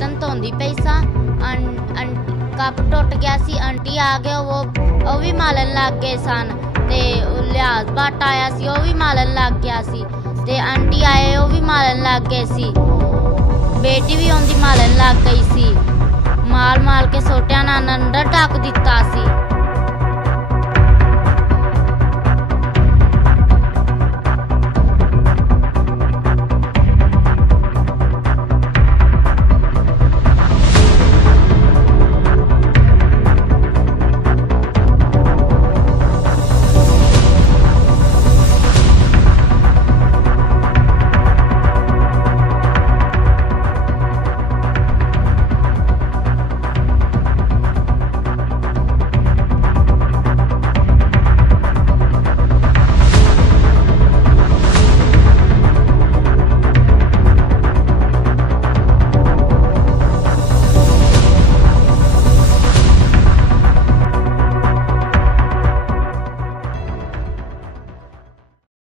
ਬਰਤਨ ਧੋਂਦੀ ਪਈ ਸਾਂ, ਕੱਪ ਟੁੱਟ ਗਿਆ ਸੀ। ਆਂਟੀ ਆ ਗਏ, ਉਹ ਵੀ ਮਾਲਣ ਲੱਗ ਗਏ ਸਨ ਤੇ ਲਿਆਜ਼ ਭੱਟ ਆਇਆ ਸੀ, ਉਹ ਵੀ ਮਾਲਣ ਲੱਗ ਗਿਆ ਸੀ ਤੇ ਆਂਟੀ ਆਏ, ਉਹ ਵੀ ਮਾਲਣ ਲੱਗ ਗਏ ਸੀ। ਬੇਟੀ ਵੀ ਉਹਦੀ ਮਾਲਣ ਲੱਗ ਗਈ ਸੀ। ਮਾਲ ਕੇ ਸੋਟਿਆਂ ਨਾਲ ਅੰਦਰ ਢੱਕ ਦਿੱਤਾ ਸੀ।